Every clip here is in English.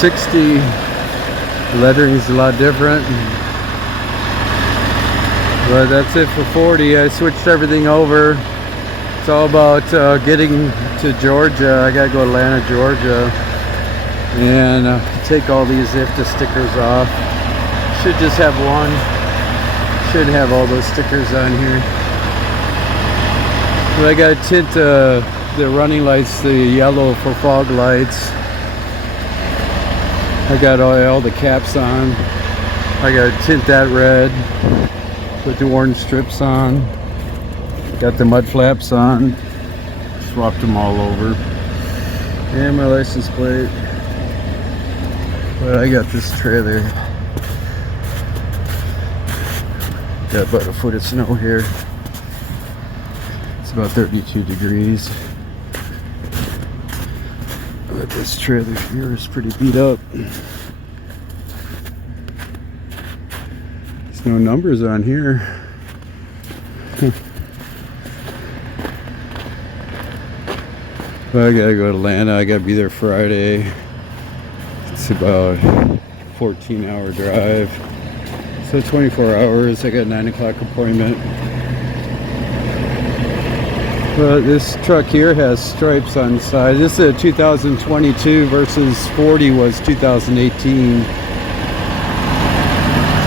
60. Lettering is a lot different. But that's it for 40. I switched everything over. It's all about getting to Georgia. I gotta go to Atlanta, Georgia, and take all these IFTA stickers off. Should just have one. Shouldn't have all those stickers on here. But I gotta tint the running lights, the yellow for fog lights. I got all the caps on. I gotta tint that red. Put the orange strips on. Got the mud flaps on. Swapped them all over. And my license plate. But I got this trailer. Got about a foot of snow here. It's about 32 degrees. But this trailer here is pretty beat up. There's no numbers on here. But I gotta go to Atlanta. I gotta be there Friday. It's about 14-hour drive. So 24 hours. I got a 9 o'clock appointment. But this truck here has stripes on the side. This is a 2022 versus 40 was 2018.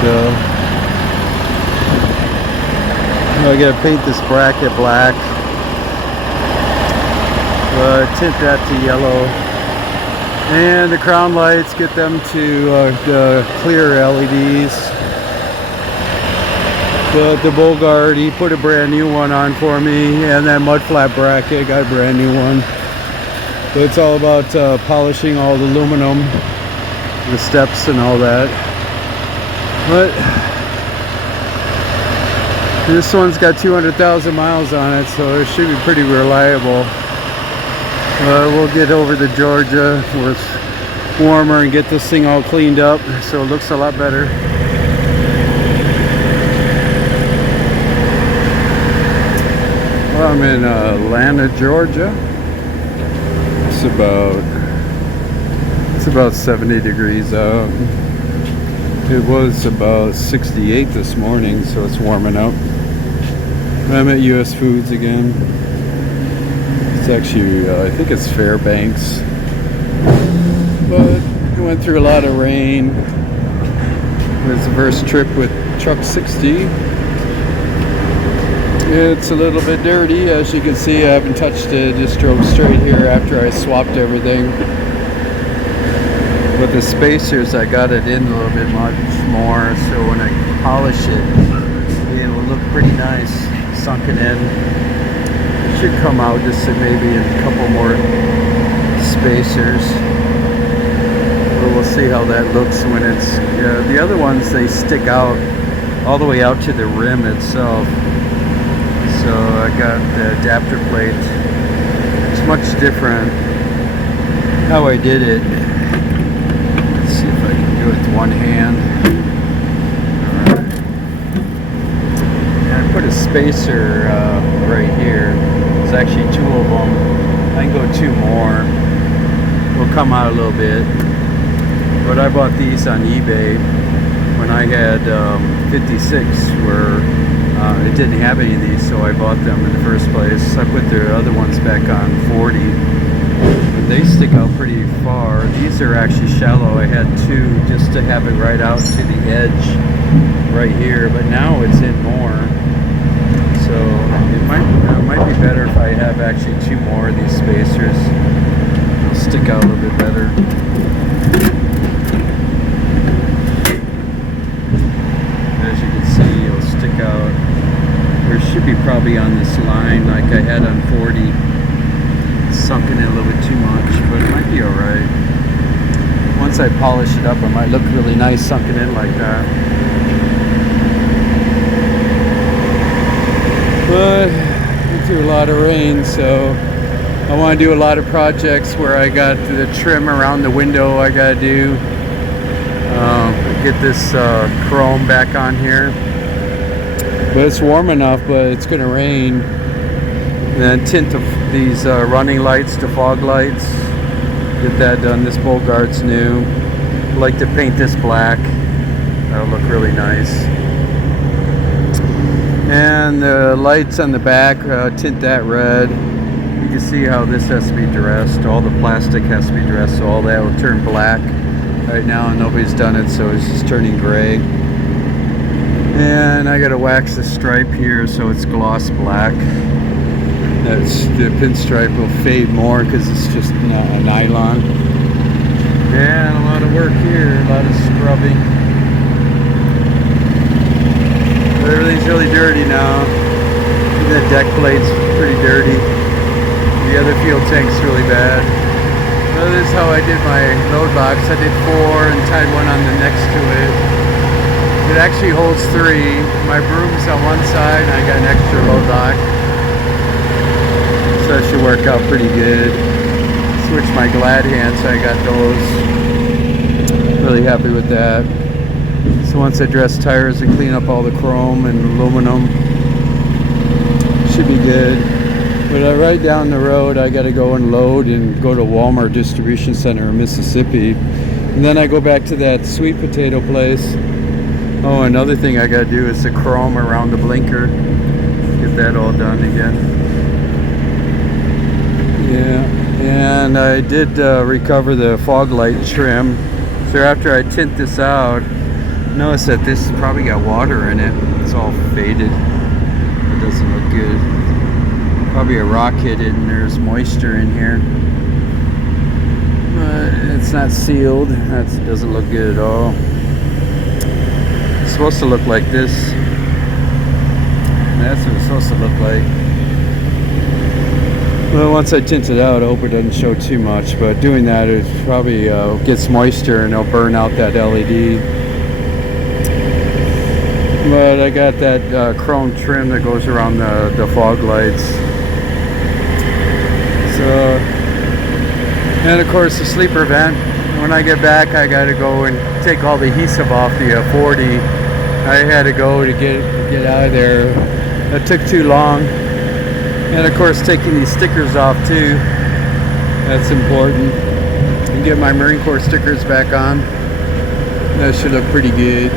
So I gotta paint this bracket black. Tint that to yellow. And the crown lights, get them to the clear LEDs. The Bogart, he put a brand new one on for me, and that mud flap bracket, got a brand new one. But it's all about polishing all the aluminum, the steps and all that. But this one's got 200,000 miles on it, so it should be pretty reliable. We'll get over to Georgia where it's warmer and get this thing all cleaned up so it looks a lot better. Well, I'm in Atlanta, Georgia. It's about 70 degrees out. It was about 68 this morning, so it's warming up. I'm at US Foods again. It's actually, I think it's Fairbanks. But I went through a lot of rain. It was the first trip with Truck 60. It's a little bit dirty, as you can see. I haven't touched it, just drove straight here after I swapped everything. But the spacers, I got it in a little bit much more, so when I polish it, it'll look pretty nice, sunken in. Should come out just maybe in a couple more spacers. But we'll see how that looks when it's the other ones, they stick out all the way out to the rim itself. So I got the adapter plate. It's much different how I did it. Let's see if I can do it with one hand. I put a spacer right here. There's actually two of them. I can go two more. Will come out a little bit. But I bought these on eBay when I had 56 where it didn't have any of these, so I bought them in the first place. I put the other ones back on 40. But they stick out pretty far. These are actually shallow. I had two just to have it right out to the edge right here, but now it's in more. So it might be better if I have actually two more of these spacers. They'll stick out a little bit better. As you can see, it'll stick out. There should be probably on this line like I had on 40. It's sunken in a little bit too much, but it might be alright. Once I polish it up, it might look really nice sunken in like that. But went through a lot of rain, so I want to do a lot of projects where I got the trim around the window I got to do. Get this chrome back on here. But it's warm enough, but it's going to rain. And then tint these running lights to fog lights. Get that done. This Bogart's new. I'd like to paint this black. That'll look really nice. And the lights on the back, tint that red. You can see how this has to be dressed. All the plastic has to be dressed, so all that will turn black. Right now nobody's done it, so it's just turning gray. And I gotta wax the stripe here so it's gloss black. That's the pinstripe will fade more because it's just a nylon. And a lot of work here, a lot of scrubbing. Everything's really dirty now. The deck plate's pretty dirty. The other fuel tank's really bad. Well, this is how I did my load box. I did 4 and tied one on the next to it. It actually holds 3. My broom's on one side and I got an extra load lock. So that should work out pretty good. Switched my glad hands, so I got those. Really happy with that. So once I dress tires and clean up all the chrome and aluminum, should be good. But right down the road, I got to go and load and go to Walmart Distribution Center in Mississippi. And then I go back to that sweet potato place. Oh, another thing I got to do is the chrome around the blinker. Get that all done again. Yeah, and I did recover the fog light trim. So after I tint this out, notice that this probably got water in it. It's all faded. It doesn't look good. Probably a rock hit it and there's moisture in here. But it's not sealed. That doesn't look good at all. It's supposed to look like this. That's what it's supposed to look like. Well, once I tint it out, I hope it doesn't show too much. But doing that, it probably gets moisture and it'll burn out that LED. But I got that chrome trim that goes around the fog lights. So, and of course the sleeper vent. When I get back, I got to go and take all the adhesive off the 40. I had to go to get out of there. That took too long. And of course taking these stickers off too. That's important. And get my Marine Corps stickers back on. That should look pretty good.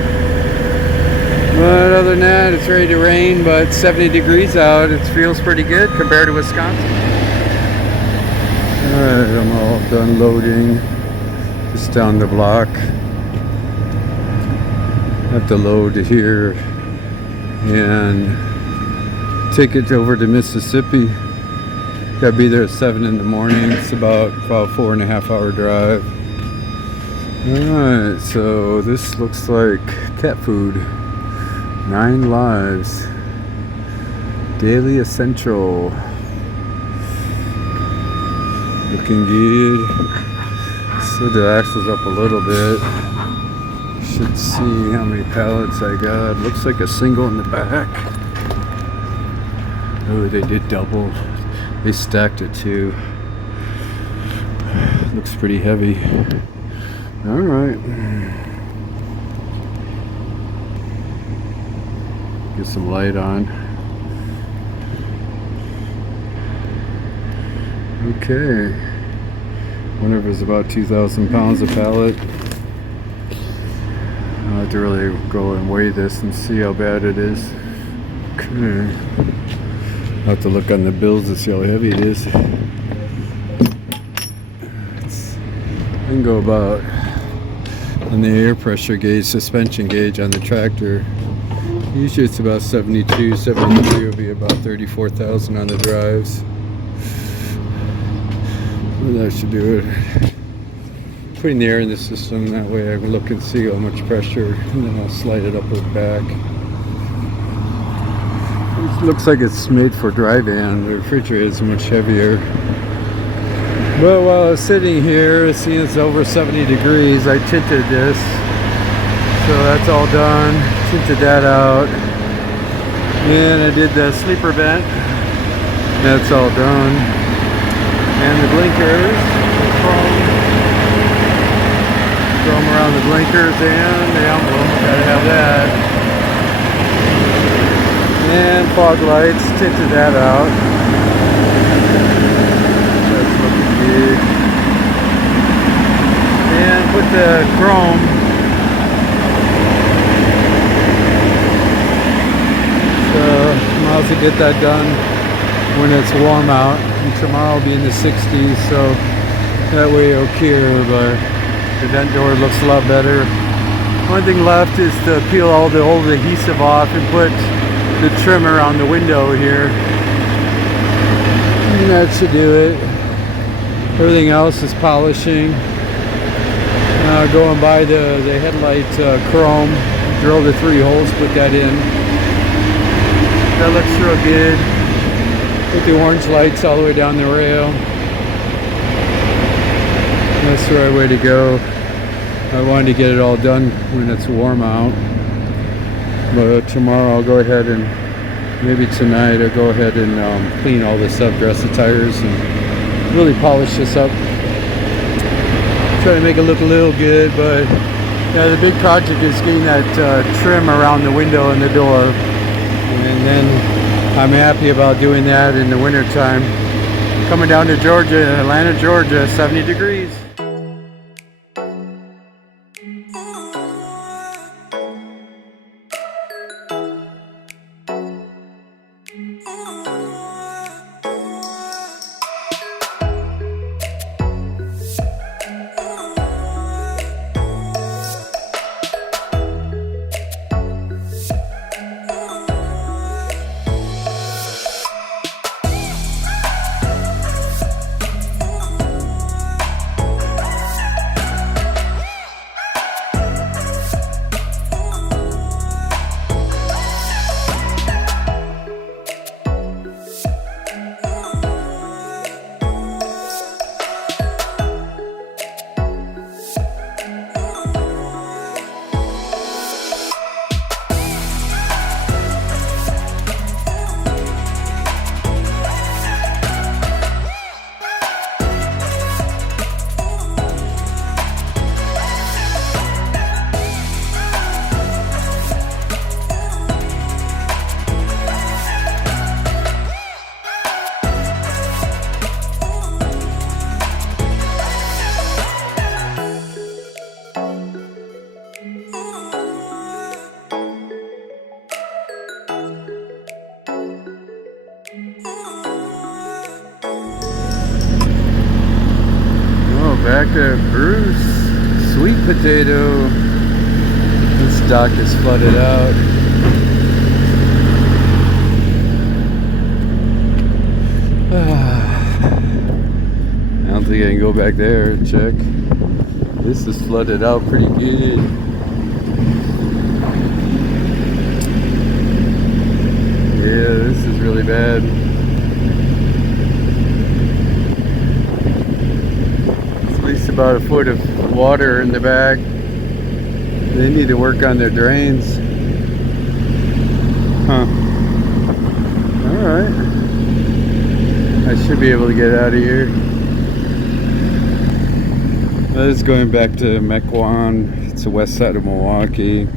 But other than that, it's ready to rain, but 70 degrees out. It feels pretty good compared to Wisconsin. Alright, I'm all done loading. Just down the block. Have to load it here and take it over to Mississippi. Gotta be there at 7 in the morning. It's about 4.5 hour drive. Alright, so this looks like cat food. 9 Lives. Daily Essential. Looking good. Slid the axles up a little bit. Should see how many pallets I got. Looks like a single in the back. Oh, they did double. They stacked it too. Looks pretty heavy. Alright. Get some light on. Okay. Wonder if it's about 2,000 pounds a pallet. I'll have to really go and weigh this and see how bad it is. Okay. I'll have to look on the bills to see how heavy it is. I can go about on the air pressure gauge, suspension gauge on the tractor. Usually it's about 72, 73 will be about 34,000 on the drives. Well, that should do it. Putting the air in the system, that way I can look and see how much pressure, and then I'll slide it up or back. It looks like it's made for dry van. The refrigerator is much heavier. But while I was sitting here, seeing it's over 70 degrees, I tinted this. So that's all done. Tinted that out. And I did the sleeper vent. That's all done. And the blinkers, chrome around the blinkers and the emblem. Gotta have that. And fog lights, tinted that out. That's looking good. And put the chrome. So I'll have to get that done when it's warm out. And tomorrow will be in the 60s, so that way it'll cure, but the vent door looks a lot better. One thing left is to peel all the old adhesive off and put the trimmer on the window here. And that should do it. Everything else is polishing. Going by the headlight chrome. Drill the 3 holes, put that in. That looks real good. Put the orange lights all the way down the rail. That's the right way to go. I wanted to get it all done when it's warm out. But tomorrow I'll go ahead and, maybe tonight, I'll go ahead and clean all this up, dress the tires, and really polish this up. Try to make it look a little good, but yeah, the big project is getting that trim around the window and the door. And then I'm happy about doing that in the winter time. Coming down to Georgia, Atlanta, Georgia, 70 degrees. Back to Bruce, Sweet Potato. This dock is flooded out. I don't think I can go back there and check. This is flooded out pretty good. Yeah, this is really bad. At least about a foot of water in the back. They need to work on their drains. Huh. Alright. I should be able to get out of here. That is going back to Mequon. It's the west side of Milwaukee.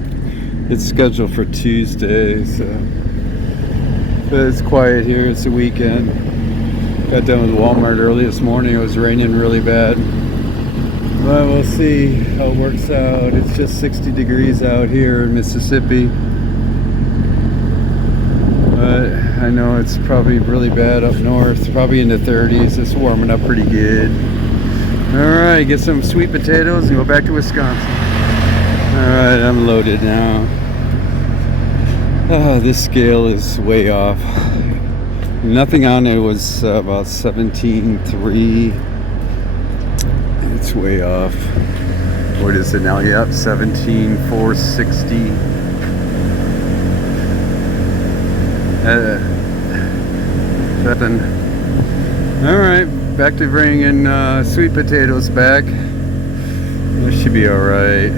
It's scheduled for Tuesday, so but it's quiet here. It's the weekend. Got done with Walmart early this morning. It was raining really bad. Well, we'll see how it works out. It's just 60 degrees out here in Mississippi. But I know it's probably really bad up north, probably in the 30s. It's warming up pretty good. Alright, get some sweet potatoes and go back to Wisconsin. Alright, I'm loaded now. Oh, this scale is way off. Nothing on it was about 17.3. It's way off. What is it now? Yep, 17,460. Nothing. Alright, back to bringing sweet potatoes back. This should be alright.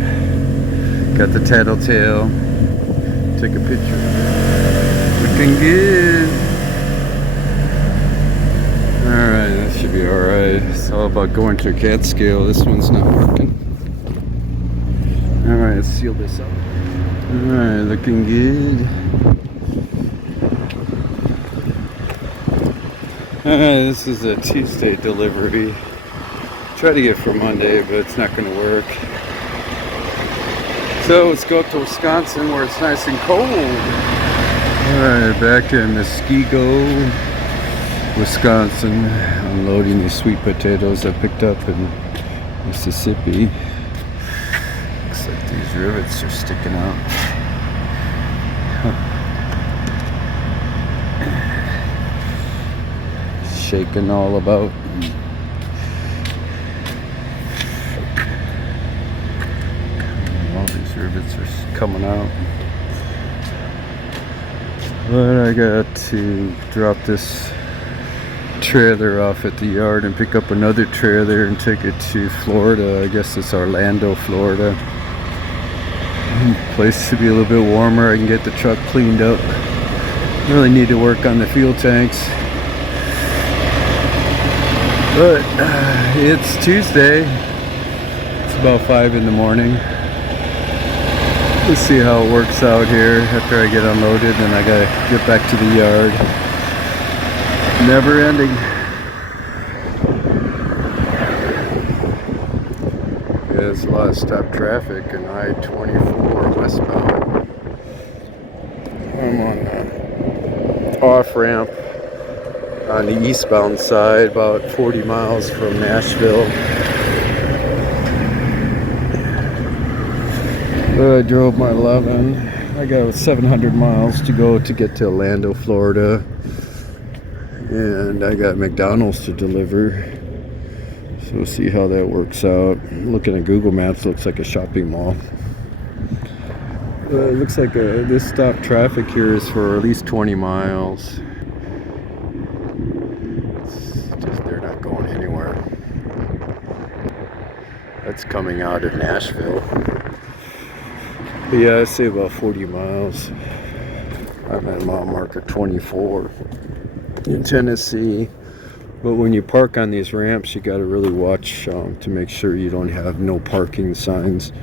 Got the tattletale. Take a picture. Looking good. Alright, that should be alright. It's all about going to a CAT scale. This one's not working. Alright, let's seal this up. Alright, looking good. Alright, this is a Tuesday delivery. Try to get for Monday, but it's not going to work. So let's go up to Wisconsin where it's nice and cold. Alright, back in Muskego, Wisconsin, unloading these sweet potatoes I picked up in Mississippi. Looks like these rivets are sticking out. Shaking all about. All these rivets are coming out. But I got to drop this trailer off at the yard and pick up another trailer and take it to Florida. I guess it's Orlando, Florida. Place to be a little bit warmer. I can get the truck cleaned up. Really need to work on the fuel tanks. But it's Tuesday. It's about 5 in the morning. Let's see how it works out here after I get unloaded and I gotta get back to the yard. Never ending. There's a lot of stop traffic in I-24 westbound. I'm on the off ramp on the eastbound side, about 40 miles from Nashville. I drove my 11. I got 700 miles to go to get to Orlando, Florida. And I got McDonald's to deliver. So we'll see how that works out. Looking at Google Maps, looks like a shopping mall. It looks like this stop traffic here is for at least 20 miles. It's just they're not going anywhere. That's coming out of Nashville. But yeah, I say about 40 miles. I'm at mile marker 24 in Tennessee. But when you park on these ramps, you got to really watch to make sure you don't have no parking signs.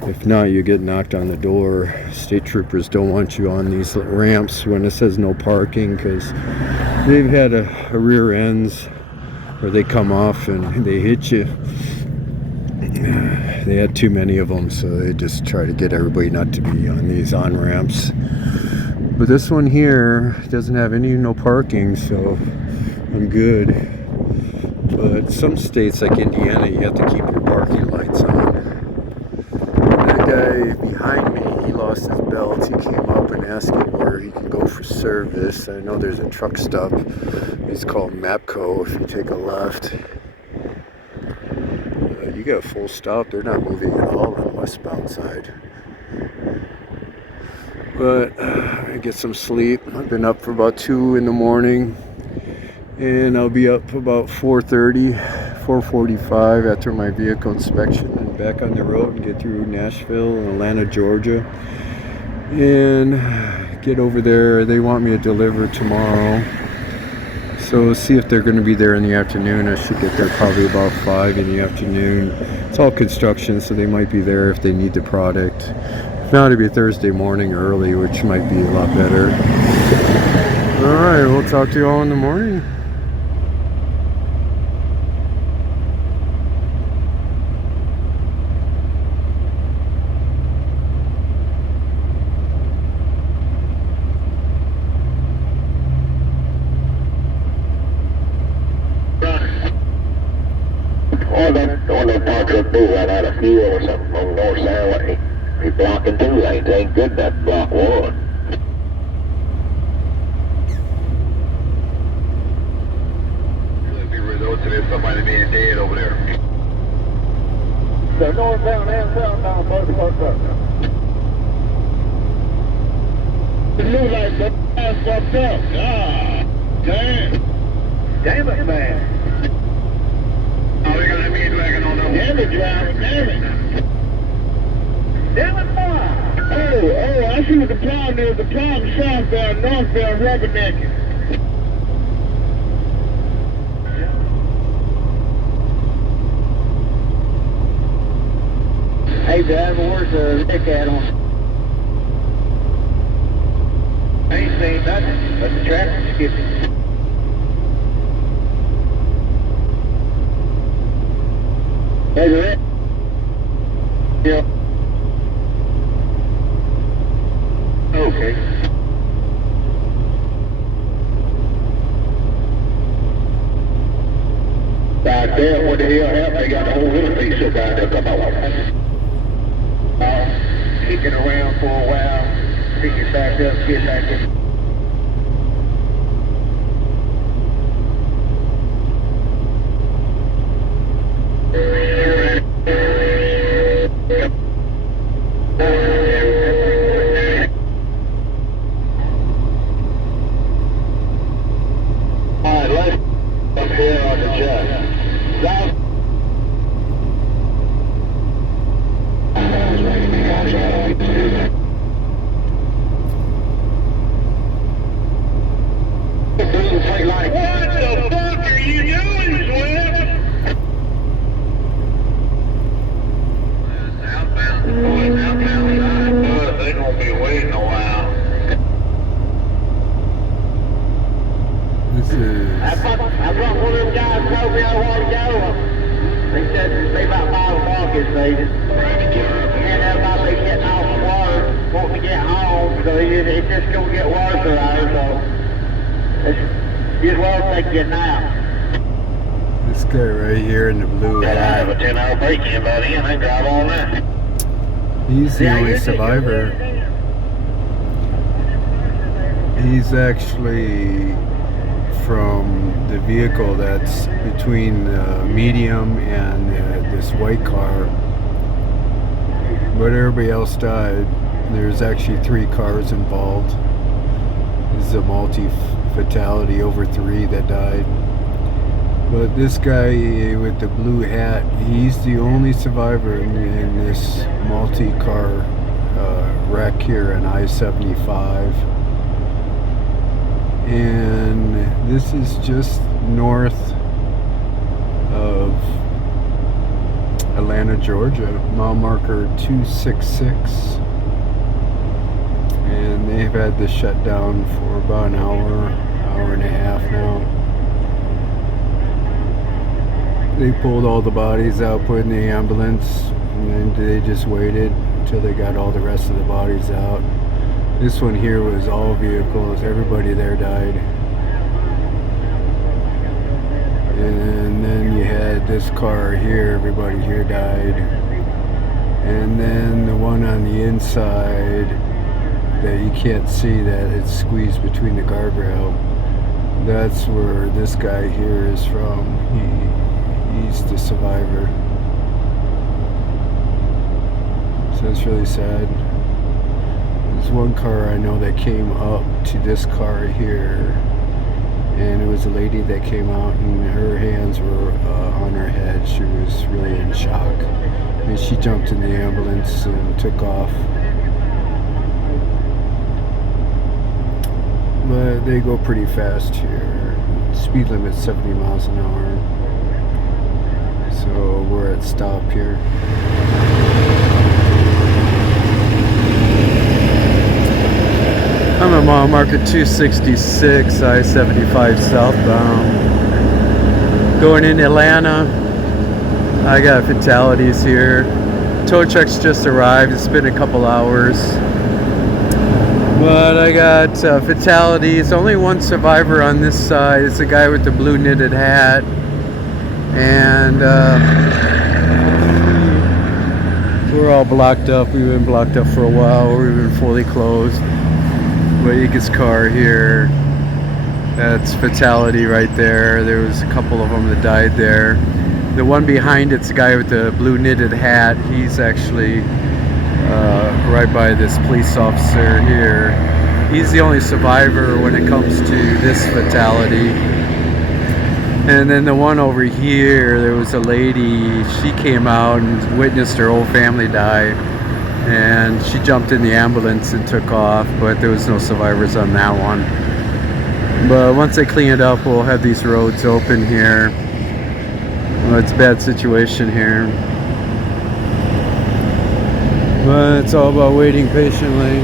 If not, you get knocked on the door. State troopers don't want you on these ramps when it says no parking, because they've had a rear ends where they come off and they hit you. They had too many of them, so they just try to get everybody not to be on these on-ramps. But this one here doesn't have no parking, so I'm good. But some states like Indiana, you have to keep your parking lights on. That guy behind me, he lost his belt. He came up and asked me where he can go for service. I know there's a truck stop. It's called Mapco if you take a left. You got a full stop. They're not moving at all on the westbound side. But I get some sleep. I've been up for about 2 in the morning. And I'll be up about 4:30, 4:45 after my vehicle inspection and back on the road and get through Nashville and Atlanta, Georgia. And get over there. They want me to deliver tomorrow. So we'll see if they're going to be there in the afternoon. I should get there probably about 5 in the afternoon. It's all construction, so they might be there if they need the product. If not, it'll be Thursday morning early, which might be a lot better. Alright, we'll talk to you all in the morning. Right out of fuel or something on the north side. He blocking 2 lanes. Ain't good that block 1. Could be resulting in somebody being dead over there. So northbound and southbound both parked up. The new light, the ass fucked up. Ah, damn. Damn it, man. Oh, we got that meat wagon on there. Damn it, driver, damn it. Damn it, boy. Oh, I see what the problem is. The problem is southbound, northbound, rubbernecking. Hey, driver, where's the Nick at on? I ain't seen nothing but the traffic skipping. Hey, yeah. okay. Back there, what the hell happened? They got the whole little piece up out there. Come on. Kicking around for a while. Pick it back up, get back in. Alright, let's up here on the jet. South. What the fuck are you doing, Swift? Outbound. Outbound side. They gonna be waiting a while. This is I thought one of them guys told me I wanted to go. They said they about 5 o'clock is needed. And everybody be getting off the water, wanting to get home, so it's just gonna get worse around, so it's well take you now. this guy right here in the blue I have a hat. 10-hour break in by then, I drive all night. He's the only survivor. He's actually from the vehicle that's between the medium and this white car. But everybody else died. There's actually 3 cars involved. This is a multi-fatality, over 3 that died. But this guy with the blue hat, he's the only survivor in this multi-car wreck here on I-75. And this is just north of Atlanta, Georgia, mile marker 266. And they've had this shut down for about an hour and a half now. They pulled all the bodies out, put in the ambulance, and then they just waited until they got all the rest of the bodies out. This one here was all vehicles, everybody there died. And then you had this car here, everybody here died. And then the one on the inside that you can't see, that it's squeezed between the guardrail, that's where this guy here is from. He's the survivor. So it's really sad. There's one car I know that came up to this car here, and it was a lady that came out and her hands were on her head. She was really in shock. And she jumped in the ambulance and took off. But they go pretty fast here. Speed limit 70 miles an hour. So we're at stop here. I'm at mile marker 266, I-75 southbound. Going into Atlanta. I got fatalities here. Tow truck's just arrived. It's been a couple hours. But I got fatalities. Only one survivor on this side. It's a guy with the blue knitted hat. And we're all blocked up. We've been blocked up for a while. We've been fully closed. But you get his car here. That's fatality right there. There was a couple of them that died there. The one behind it's a guy with the blue knitted hat. He's actually right by this police officer here. He's the only survivor when it comes to this fatality. And then the one over here, there was a lady, she came out and witnessed her whole family die. And she jumped in the ambulance and took off, but there was no survivors on that one. But once they clean it up, we'll have these roads open here. Well, it's a bad situation here. But it's all about waiting patiently.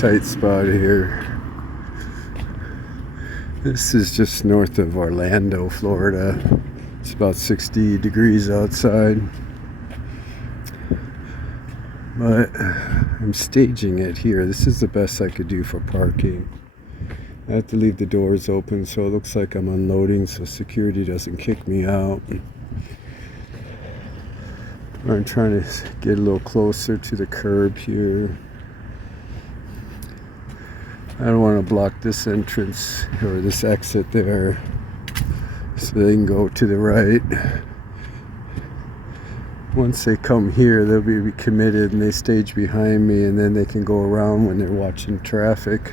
tight spot here. This is just north of Orlando, Florida. It's about 60 degrees outside. But I'm staging it here. This is the best I could do for parking. I have to leave the doors open so it looks like I'm unloading so security doesn't kick me out. I'm trying to get a little closer to the curb here. I don't want to block this entrance or this exit there so they can go to the right. Once they come here, they'll be committed and they stage behind me, and then they can go around when they're watching traffic.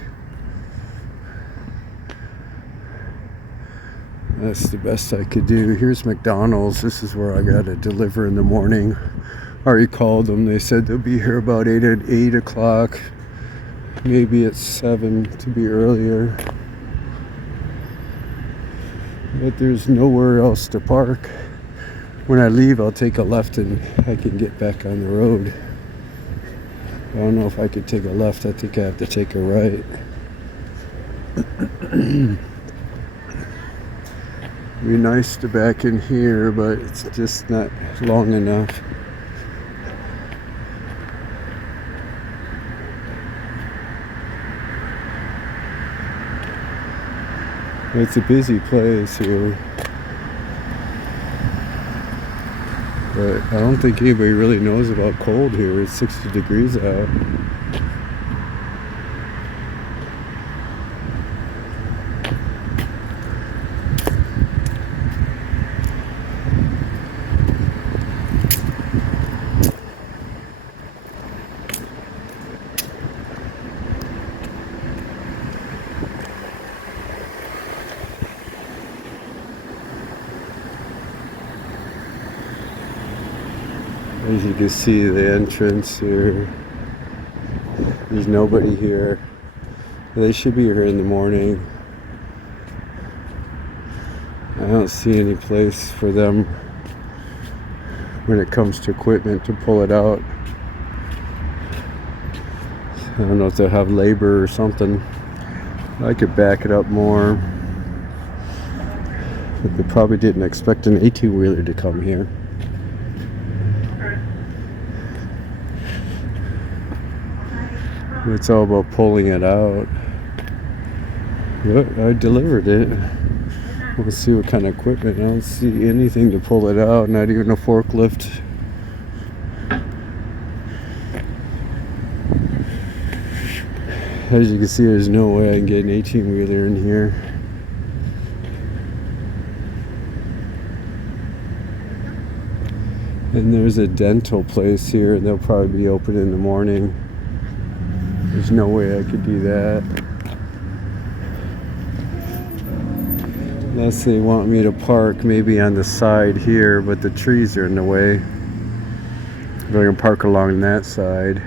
That's the best I could do. Here's McDonald's. This is where I got to deliver in the morning. I already called them. They said they'll be here about 8 o'clock. Maybe at 7 to be earlier. But there's nowhere else to park. When I leave, I'll take a left and I can get back on the road. I don't know if I could take a left. I think I have to take a right. It'd be nice to back in here, but it's just not long enough. It's a busy place here, but I don't think anybody really knows about cold here. It's 60 degrees out. As you can see, the entrance here, there's nobody here. They should be here in the morning. I don't see any place for them when it comes to equipment to pull it out. I don't know if they'll have labor or something. I could back it up more. But they probably didn't expect an 18-wheeler to come here. It's all about pulling it out. But I delivered it. We'll see what kind of equipment. I don't see anything to pull it out, not even a forklift. As you can see, there's no way I can get an 18-wheeler in here. And there's a dental place here, and they'll probably be open in the morning. There's no way I could do that. Unless they want me to park maybe on the side here, but the trees are in the way. If I can park along that side,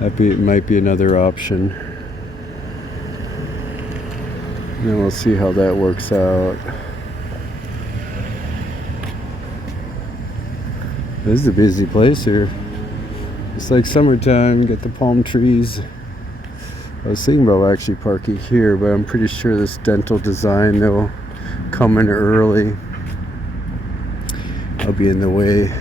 might be another option. And we'll see how that works out. This is a busy place here. It's like summertime, get the palm trees. I was thinking about actually parking here, but I'm pretty sure this dental design, they'll come in early. I'll be in the way.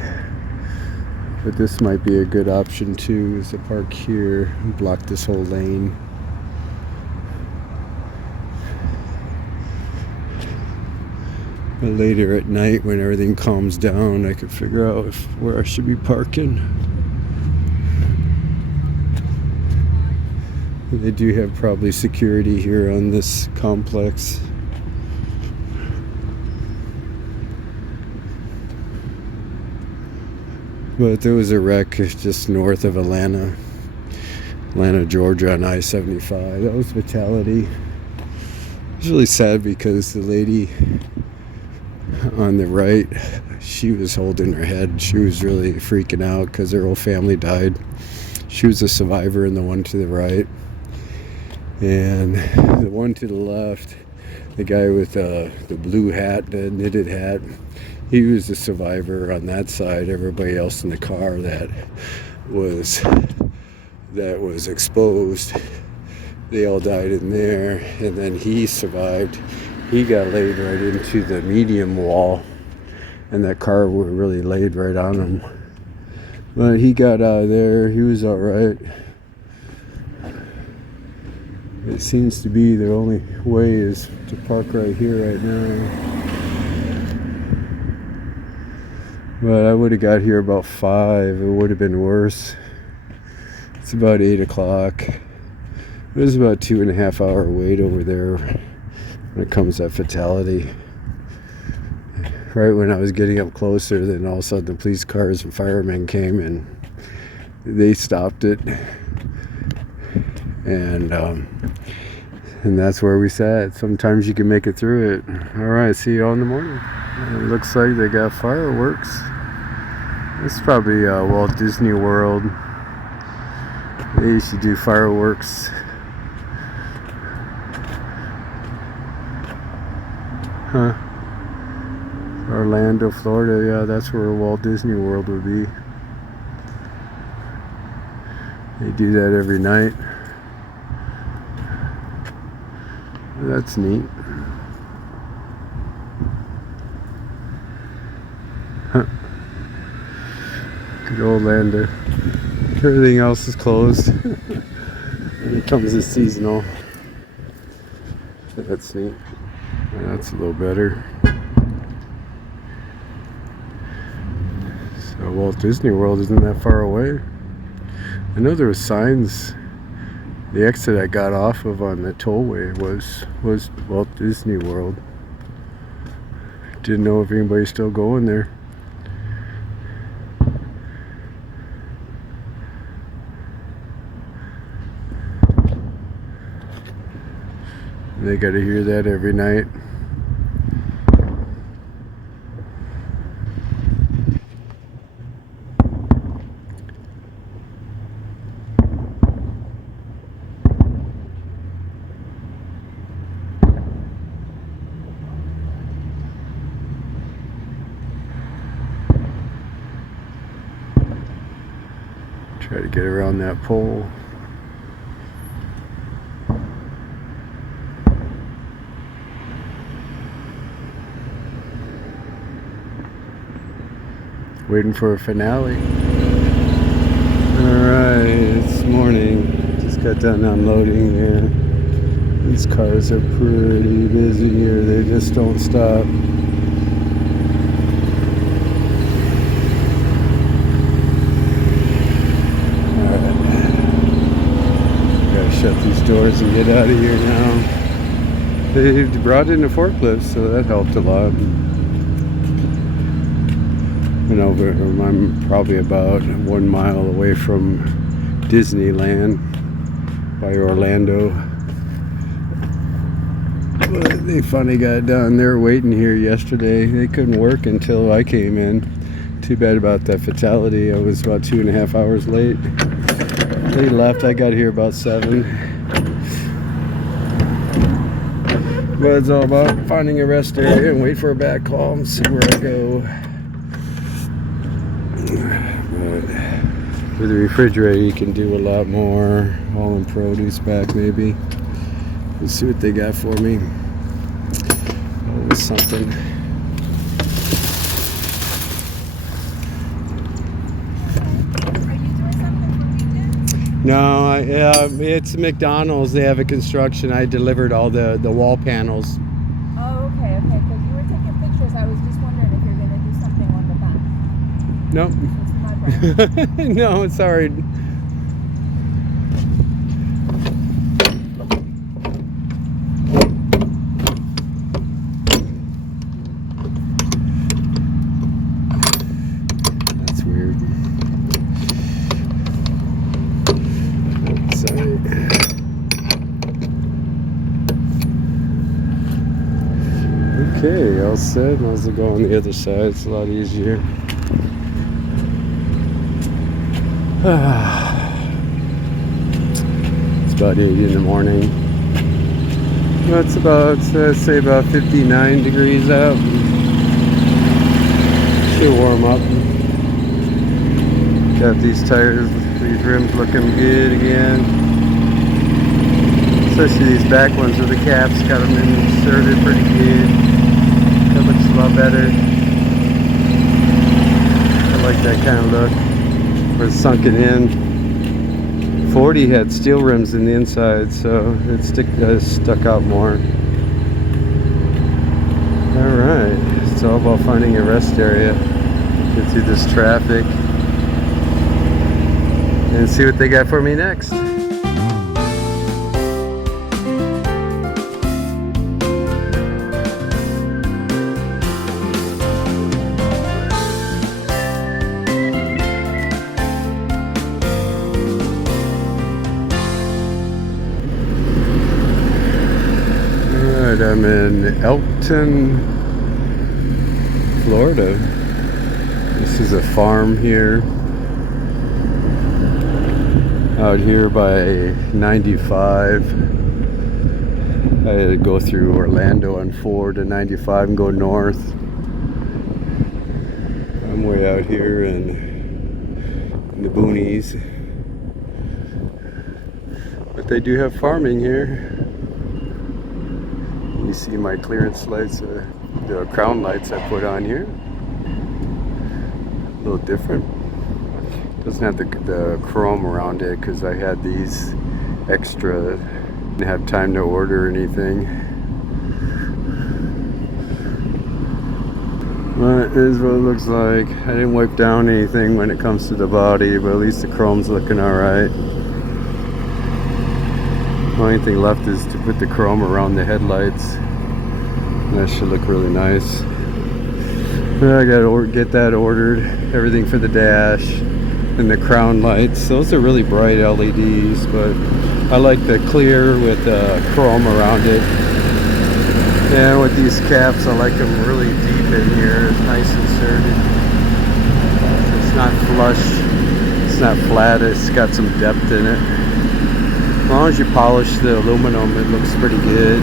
But this might be a good option too, is to park here and block this whole lane. But later at night, when everything calms down, I could figure out where I should be parking. They do have probably security here on this complex. But there was a wreck just north of Atlanta, Georgia on I-75. That was fatality. It was really sad because the lady on the right, she was holding her head. She was really freaking out because her whole family died. She was a survivor, and the one to the right. And the one to the left, the guy with the blue hat, the knitted hat, he was the survivor on that side. Everybody else in the car that was that was exposed. They all died in there, and then he survived. He got laid right into the medium wall, and that car really laid right on him. But he got out of there. He was all right. It seems to be the only way is to park right here right now. But I would have got here about 5. It would have been worse. It's about 8 o'clock. It was about 2.5 hour wait over there when it comes to fatality. Right when I was getting up closer, then all of a sudden the police cars and firemen came and they stopped it. And that's where we sat. Sometimes you can make it through it. All right, see you all in the morning. It looks like they got fireworks. It's probably Walt Disney World. They used to do fireworks. Huh. Orlando, Florida. Yeah, that's where Walt Disney World would be. They do that every night. That's neat. Huh. Good old Orlando. Everything else is closed. When it comes to seasonal. That's neat. That's a little better. So Walt Disney World isn't that far away. I know there were signs. The exit I got off of on the tollway was Walt Disney World. Didn't know if anybody's still going there. They got to hear that every night. Try to get around that pole. Waiting for a finale. Alright, it's morning. Just got done unloading here. These cars are pretty busy here. They just don't stop. Alright. Gotta shut these doors and get out of here now. They brought in a forklift, so that helped a lot. I'm probably about 1 mile away from Disneyland by Orlando. But they finally got done. They were waiting here yesterday. They couldn't work until I came in. Too bad about that fatality. I was about 2.5 hours late. They left. I got here about 7. But it's all about finding a rest area and wait for a back call and see where I go. With the refrigerator you can do a lot more. Hauling produce back maybe. Let's see what they got for me. Always something. Are you doing something for weekends? No, it's McDonald's. They have a construction. I delivered all the wall panels. Oh, okay. Because you were taking pictures. I was just wondering if you're going to do something on the back. Nope. It's my brand. No, it's alright. That's weird. Sorry. Okay, all set. Might as well go on the other side. It's a lot easier. It's about 8 in the morning. It's about, say about 59 degrees out. Should warm up. Got these tires These rims looking good again. Especially these back ones with the caps, got them inserted pretty good. That looks a lot better. I like that kind of look. Where it's sunken in. 40 had steel rims in the inside, so it stuck out more. Alright, it's all about finding a rest area. Get through this traffic and see what they got for me next. Alright, I'm in Elkton, Florida. This is a farm here. Out here by 95. I had to go through Orlando on 4 to 95 and go north. I'm way out here in the boonies. But they do have farming here. You see my clearance lights, the crown lights I put on here. A little different. Doesn't have the chrome around it because I had these extra. Didn't have time to order anything. That is what it looks like. I didn't wipe down anything when it comes to the body, but at least the chrome's looking alright. The only thing left is to put the chrome around the headlights. That should look really nice. But I gotta get that ordered. Everything for the dash and the crown lights. Those are really bright LEDs, but I like the clear with chrome around it. And with these caps, I like them really deep in here. It's nice inserted. It's not flush. It's not flat. It's got some depth in it. As long as you polish the aluminum, it looks pretty good.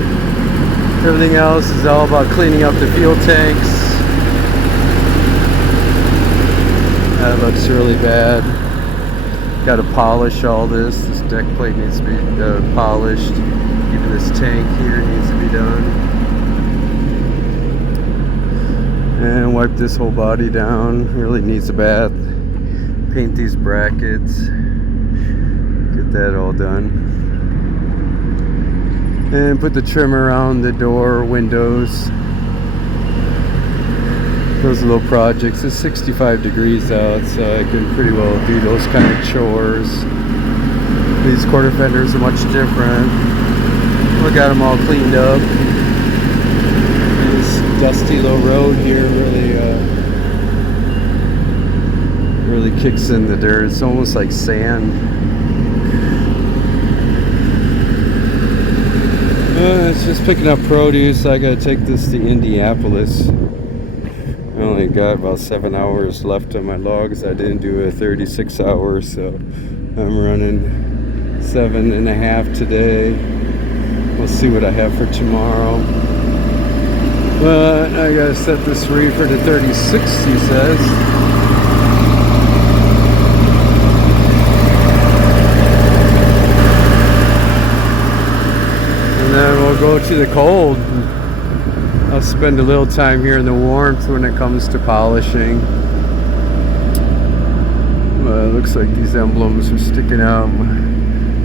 Everything else is all about cleaning up the fuel tanks. That looks really bad. Got to polish all this. This deck plate needs to be polished. Even this tank here needs to be done. And wipe this whole body down. Really needs a bath. Paint these brackets. Get that all done. And put the trim around the door, windows. Those little projects. It's 65 degrees out, so I can pretty well do those kind of chores. These quarter fenders are much different. We got them all cleaned up. This dusty little road here really kicks in the dirt. It's almost like sand. It's just picking up produce. I gotta take this to Indianapolis. I only got about 7 hours left on my logs. I didn't do a 36 hours, so I'm running 7.5 today. We'll see what I have for tomorrow. But I gotta set this reefer to 36, he says. And then we'll go to the cold. I'll spend a little time here in the warmth when it comes to polishing. It looks like these emblems are sticking out.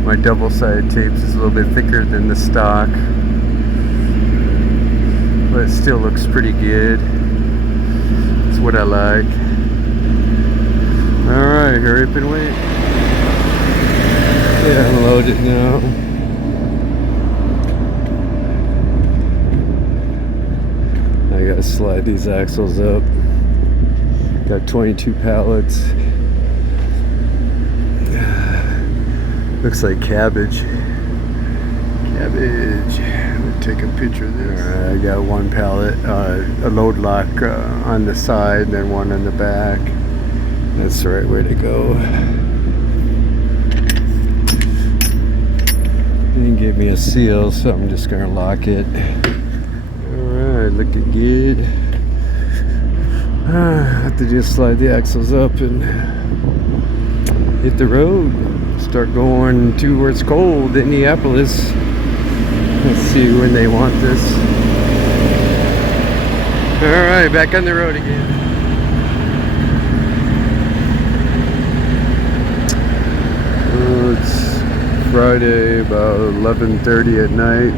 My double-sided tapes is a little bit thicker than the stock. But it still looks pretty good. It's what I like. Alright, hurry up and wait. Yeah, I'm loaded now. I gotta slide these axles up. Got 22 pallets. Looks like cabbage. Cabbage. We'll take a picture of this. Alright, I got one pallet, a load lock on the side, then one on the back. That's the right way to go. They didn't give me a seal, so I'm just gonna lock it. Alright, looking good. I have to just slide the axles up and hit the road, start going to where it's cold, Indianapolis. Let's see when they want this. Alright, back on the road again. It's Friday, about 11:30 at night.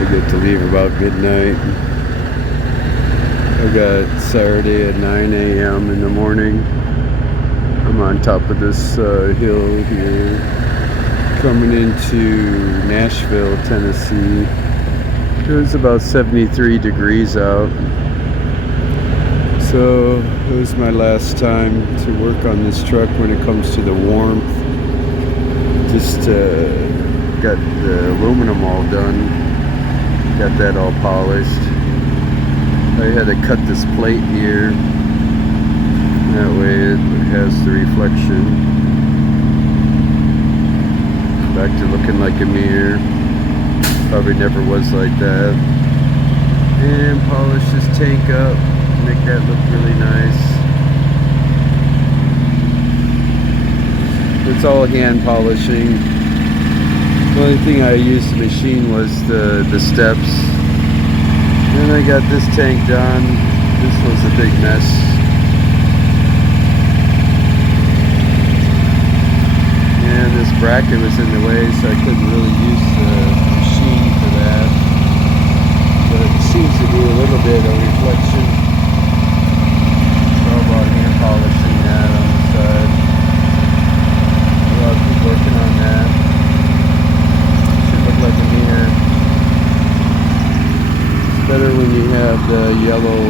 I get to leave about midnight. I got Saturday at 9 a.m. in the morning. I'm on top of this hill here, coming into Nashville, Tennessee. It was about 73 degrees out. So it was my last time to work on this truck when it comes to the warmth. Just got the aluminum all done. Got that all polished. I had to cut this plate here. That way it has the reflection. Back to looking like a mirror. Probably never was like that. And polish this tank up. Make that look really nice. It's all hand polishing. The only thing I used the machine was the steps. Then I got this tank done. This was a big mess. And this bracket was in the way, so I couldn't really use the machine for that. But it seems to be a little bit of reflection. It's all about hand polishing that on the side. I'll keep working on that. Should look like a mirror. It's better when you have the yellow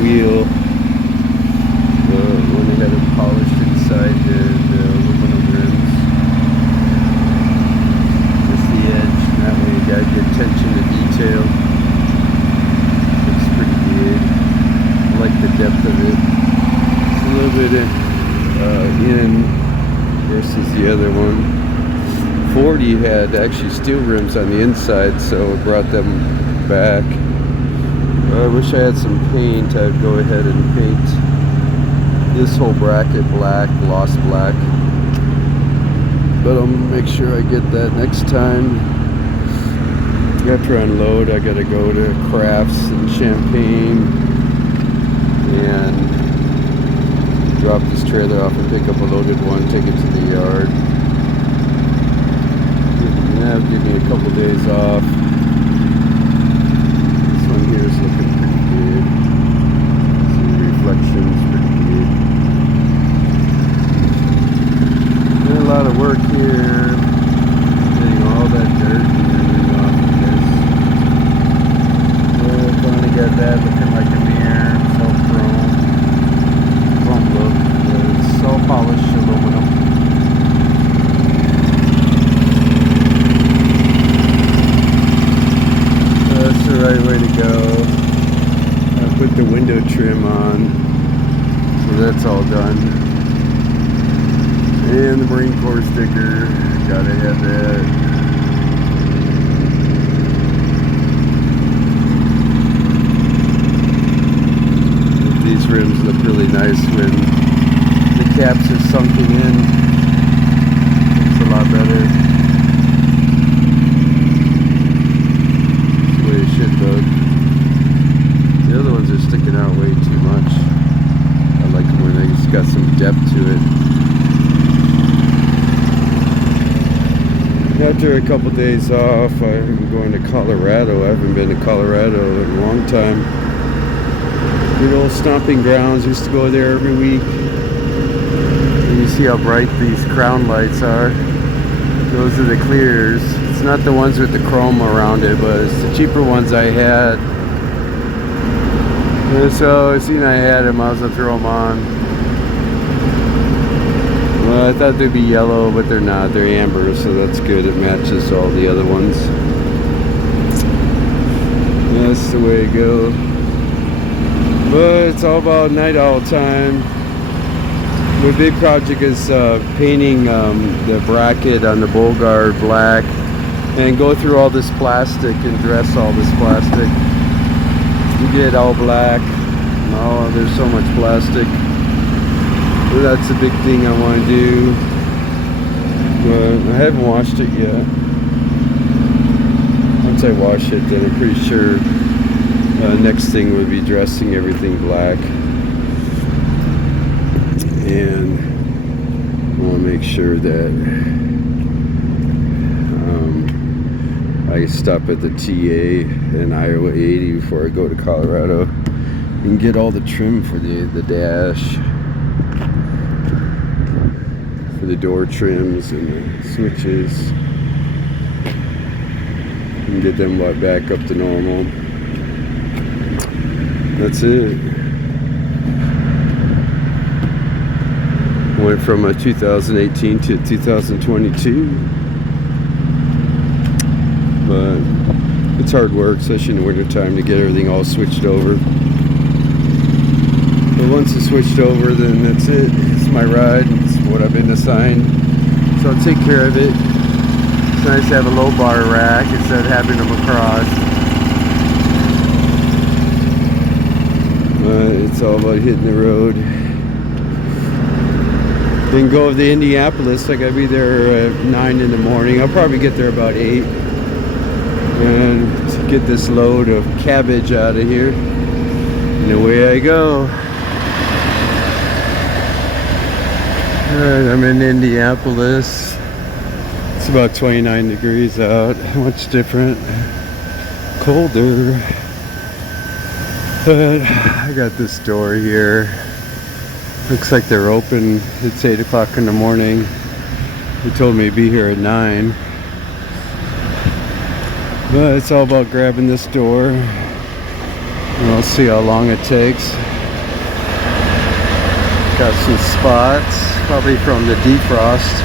wheel. When they had it polished inside the aluminum rims. Just the edge. That way you got good attention to detail. Looks pretty good. I like the depth of it. It's a little bit in versus the other one. 40 had actually steel rims on the inside, so it brought them back. I wish I had some paint. I'd go ahead and paint this whole bracket black, gloss black. But I'll make sure I get that next time. After I unload, I gotta go to Crafts in Champaign and drop this trailer off and pick up a loaded one, take it to the yard. That'll give me a couple days off. This one here is looking pretty good. See the reflections, pretty good. Did a lot of work here, getting all that dirt and everything off of this. Well, finally got that looking like a mirror, it's all chrome look. It's all polished aluminum. That's the right way to go. I put the window trim on, so that's all done. And the Marine Corps sticker, gotta have that. These rims look really nice when the caps are sunken in. Looks a lot better. That's the way it should look. The other ones are sticking out way too much. I like them when they just got some depth to it. After a couple days off, I'm going to Colorado. I haven't been to Colorado in a long time. Good old stomping grounds. Used to go there every week. And you see how bright these crown lights are. Those are the clears. It's not the ones with the chrome around it, but it's the cheaper ones I had. And so as soon as I had them, I was gonna throw them on. Well, I thought they'd be yellow, but they're not. They're amber, so that's good. It matches all the other ones. That's the way to go. But it's all about night owl time. My big project is painting the bracket on the bull guard black and go through all this plastic and dress all this plastic. You get all black. Oh, there's so much plastic. So that's a big thing I want to do. But I haven't washed it yet. Once I wash it, then I'm pretty sure next thing would be dressing everything black. And I want to make sure that I stop at the TA in Iowa 80 before I go to Colorado and get all the trim for the dash, for the door trims and the switches, and get them back up to normal. That's it. Went from a 2018 to 2022, but it's hard work, especially in the winter time, to get everything all switched over. But once it's switched over, then that's it. It's my ride. It's what I've been assigned, so I'll take care of it. It's nice to have a low bar rack instead of having them across. It's all about hitting the road. Then go to Indianapolis. I gotta be there at 9 in the morning. I'll probably get there about 8. And to get this load of cabbage out of here. And away I go. Alright, I'm in Indianapolis. It's about 29 degrees out. Much different. Colder. But I got this door here. Looks like they're open. It's 8 o'clock in the morning. They told me to be here at 9. But it's all about grabbing this door. And we'll see how long it takes. Got some spots, probably from the defrost.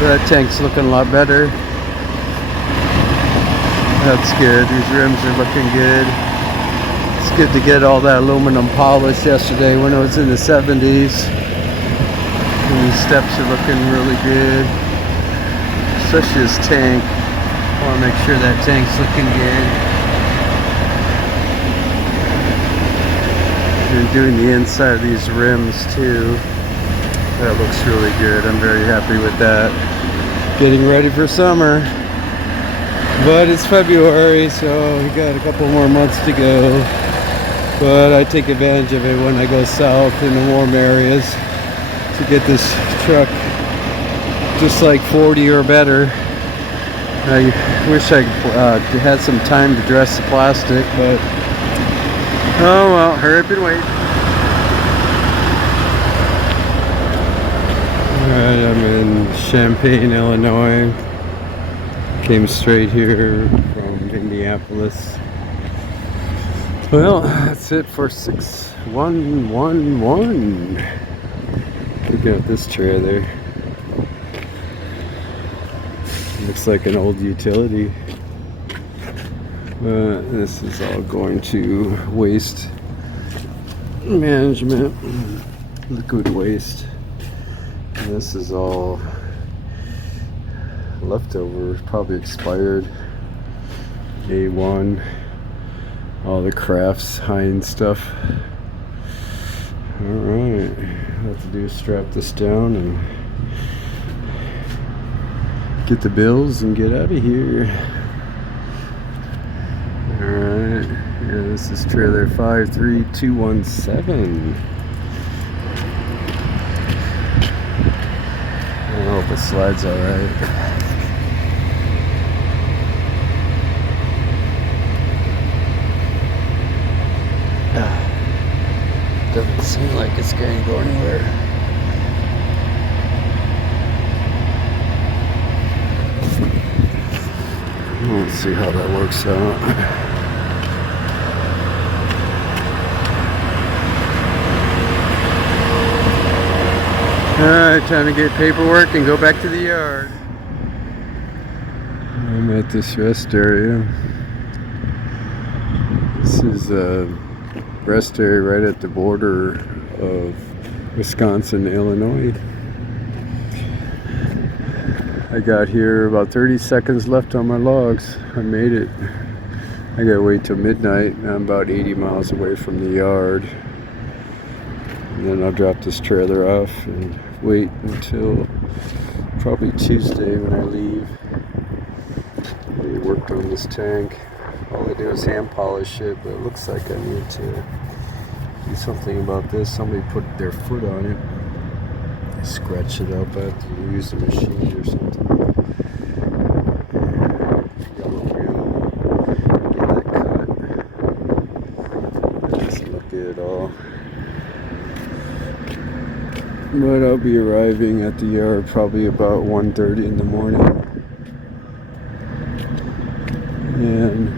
That tank's looking a lot better. That's good. These rims are looking good. It's good to get all that aluminum polish yesterday when it was in the 70s. And these steps are looking really good. Especially this tank. I want to make sure that tank's looking good. And doing the inside of these rims too. That looks really good. I'm very happy with that. Getting ready for summer. But it's February, so we got a couple more months to go. But I take advantage of it when I go south in the warm areas to get this truck just like 40 or better. I wish I had some time to dress the plastic, but oh well, hurry up and wait. Alright, I'm in Champaign, Illinois. Came straight here from Indianapolis. Well, that's it for 6111. Looking at this trailer. Looks like an old utility. This is all going to waste management, liquid waste. And this is all leftovers, probably expired. A1, all the Crafts Heinz stuff. Alright, all I have to do is strap this down and get the bills and get out of here. Alright, yeah, this is trailer 53217. I hope it slides alright. Doesn't seem like it's going to go anywhere. Let's see how that works out. Alright, time to get paperwork and go back to the yard. I'm at this rest area. This is a rest area right at the border of Wisconsin, Illinois. I got here about 30 seconds left on my logs. I made it. I gotta wait till midnight. I'm about 80 miles away from the yard. And then I'll drop this trailer off and wait until probably Tuesday when I leave. We worked on this tank. All I do is hand polish it, but it looks like I need to do something about this. Somebody put their foot on it. I scratched it up. I have to use the machine or something. Yellow wheel. Get that cut. That doesn't look good at all. But I'll be arriving at the yard probably about 1:30 in the morning. And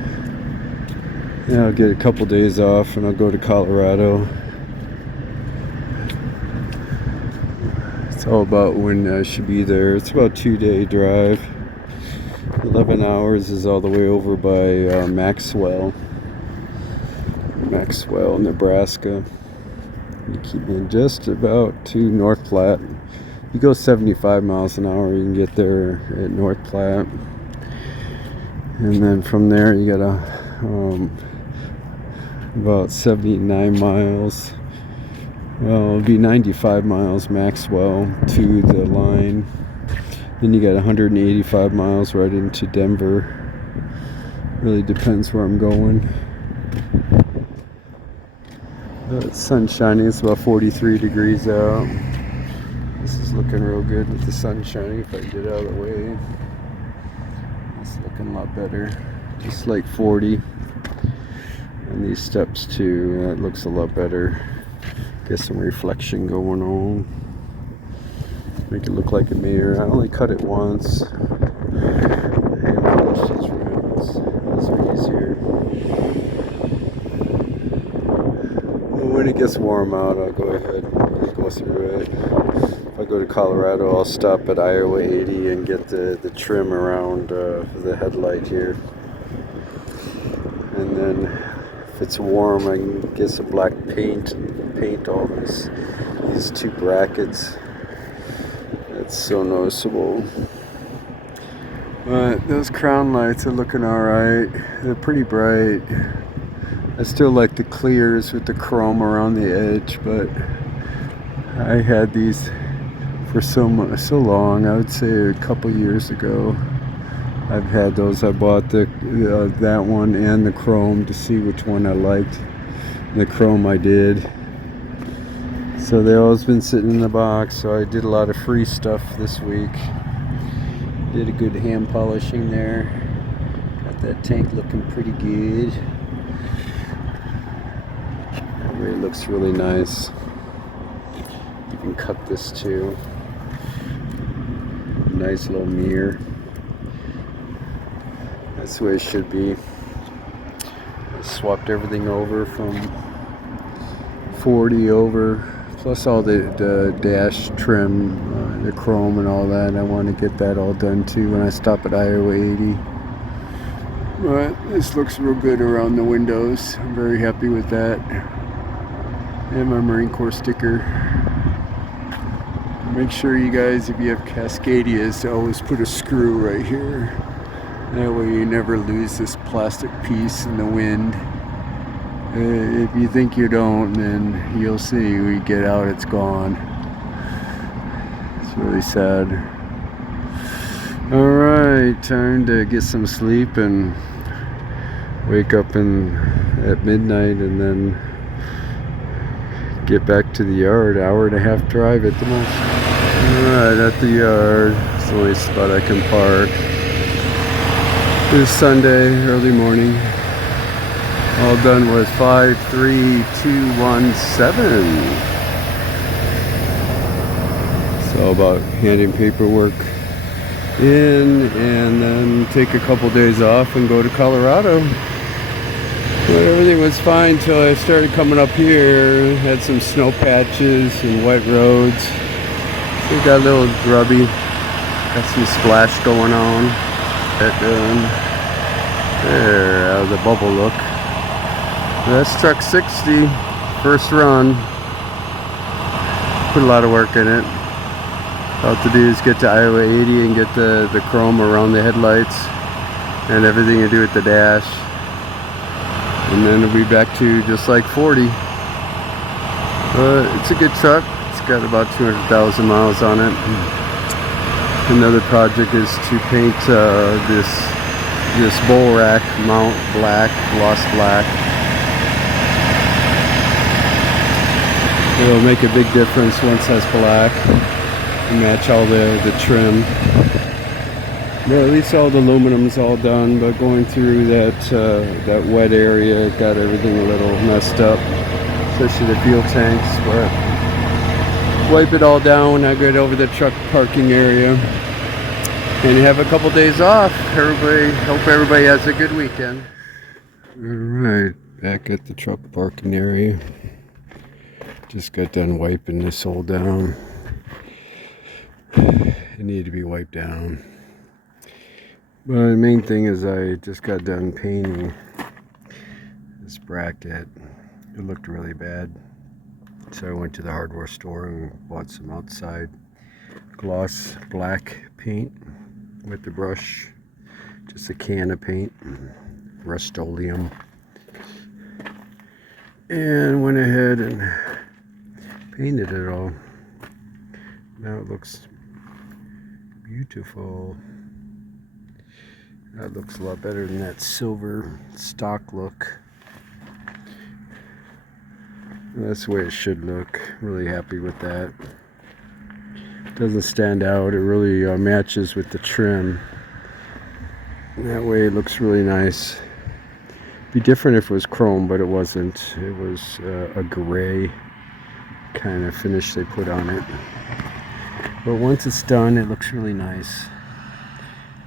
yeah, I'll get a couple days off and I'll go to Colorado. It's all about when I should be there. It's about a 2-day drive. 11 hours is all the way over by Maxwell, Nebraska. You keep me just about to North Platte. You go 75 miles an hour, you can get there at North Platte. And then from there you got about 79 miles. Well, it'll be 95 miles Maxwell to the line. Then you got 185 miles right into Denver. Really depends where I'm going. The sun's shining. It's about 43 degrees out. This is looking real good with the sun shining. If I get out of the way, it's looking a lot better. Just like 40. And these steps too. That looks a lot better. Get some reflection going on. Make it look like a mirror. I only cut it once. Hand polish these rims. Those are easier. When it gets warm out, I'll go ahead and go through it. If I go to Colorado, I'll stop at Iowa 80 and get the trim around the headlight here. And then if it's warm, I can get some black paint and paint all these two brackets. That's so noticeable. But those crown lights are looking alright. They're pretty bright. I still like the clears with the chrome around the edge, but I had these for so long. I would say a couple years ago. I've had those. I bought that one and the chrome to see which one I liked. The chrome I did. So they've always been sitting in the box. So I did a lot of free stuff this week. Did a good hand polishing there. Got that tank looking pretty good. It looks really nice. You can cut this too. Nice little mirror. That's the way it should be. I swapped everything over from 40 over, plus all the dash trim, the chrome and all that. I want to get that all done too when I stop at Iowa 80. But this looks real good around the windows. I'm very happy with that. And my Marine Corps sticker. Make sure you guys, if you have Cascadias, to always put a screw right here. That way you never lose this plastic piece in the wind. If you think you don't, then you'll see when you get out it's gone. It's really sad. Alright, time to get some sleep and wake up at midnight and then get back to the yard. Hour and a half drive at the most. Alright, at the yard. It's the only spot I can park. It's Sunday, early morning. All done with 53217. It's all about handing paperwork in and then take a couple days off and go to Colorado. But everything was fine till I started coming up here. Had some snow patches and wet roads. So it got a little grubby. Got some splash going on. There, the bubble look. That's truck 60, first run. Put a lot of work in it. All to do is get to Iowa 80 and get the chrome around the headlights and everything to do with the dash. And then it'll be back to just like 40. It's a good truck. It's got about 200,000 miles on it. Another project is to paint this bull rack mount black, gloss black. It'll make a big difference once that's black and match all the trim. Well, at least all the aluminum's all done, but going through that wet area got everything a little messed up, especially the fuel tanks. But wipe it all down when I get over the truck parking area, and you have a couple days off. Hope everybody has a good weekend. All right, back at the truck parking area. Just got done wiping this hole down. It needed to be wiped down. But the main thing is I just got done painting this bracket. It looked really bad. So I went to the hardware store and bought some outside gloss black paint with the brush. Just a can of paint, Rust-Oleum. And went ahead and painted it all. Now it looks beautiful. That looks a lot better than that silver stock look. That's the way it should look. Really happy with that. Doesn't stand out. It really matches with the trim. That way it looks really nice. Be different if it was chrome, but it wasn't. It was a gray kind of finish they put on it. But once it's done, it looks really nice.